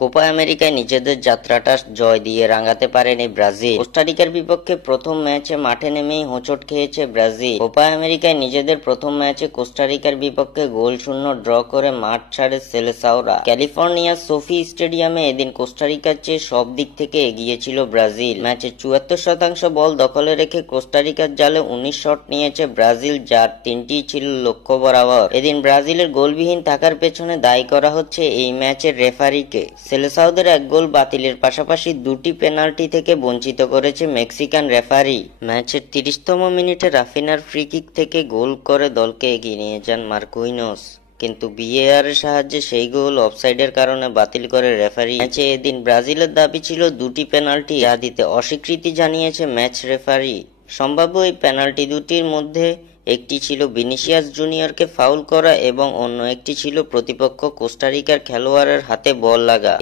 Copa আমেরিকায় নিজেদের যাত্রাটা জয় দিয়ে রাঙাতে পারেনি ব্রাজিল। কোস্টারিকার বিপক্ষে প্রথম ম্যাচে মাঠে নেমেই হোঁচট খেয়েছে ব্রাজিল। কোপা আমেরিকায় নিজেদের প্রথম ম্যাচে কোস্টারিকার বিপক্ষে গোল শূন্য ড্র করে মাঠ ছাড়ে সেলেসাওরা। ক্যালিফোর্নিয়ার সোফি স্টেডিয়ামে এদিন কোস্টারিকার চেয়ে সব দিক থেকে এগিয়ে ছিল ব্রাজিল। ম্যাচে ৭৪% বল দখলে রেখে কোস্টারিকার জালে ১৯ শট নিয়েছে ব্রাজিল, যার ৩টিই ছিল লক্ষ্য বরাবর। এদিন ব্রাজিলের গোলবিহীন থাকার পেছনে দায়ী করা হচ্ছে এই ম্যাচের রেফারিকে। সেলেসাওদের এক গোল বাতিলের পাশাপাশি দুটি পেনাল্টি থেকে বঞ্চিত করেছে মেক্সিকান রেফারি। ম্যাচের ৩০তম মিনিটে রাফিনার ফ্রি কিক থেকে গোল করে দলকে এগিয়ে নিয়ে যান মার্কুইনোস, কিন্তু ভিএআর এর সাহায্যে সেই গোল অফসাইডের কারণে বাতিল করে রেফারি। ম্যাচে এদিন ব্রাজিলের দাবি ছিল দুটি পেনাল্টি, যা দিতে অস্বীকৃতি জানিয়েছে ম্যাচ রেফারি। সম্ভাব্য এই পেনাল্টি দুটির মধ্যে একটি ছিল ভিনিসিয়াস জুনিয়রকে ফাউল করা এবং অন্য একটি ছিল প্রতিপক্ষ কোস্টারিকার খেলোয়াড়ের হাতে বল লাগা।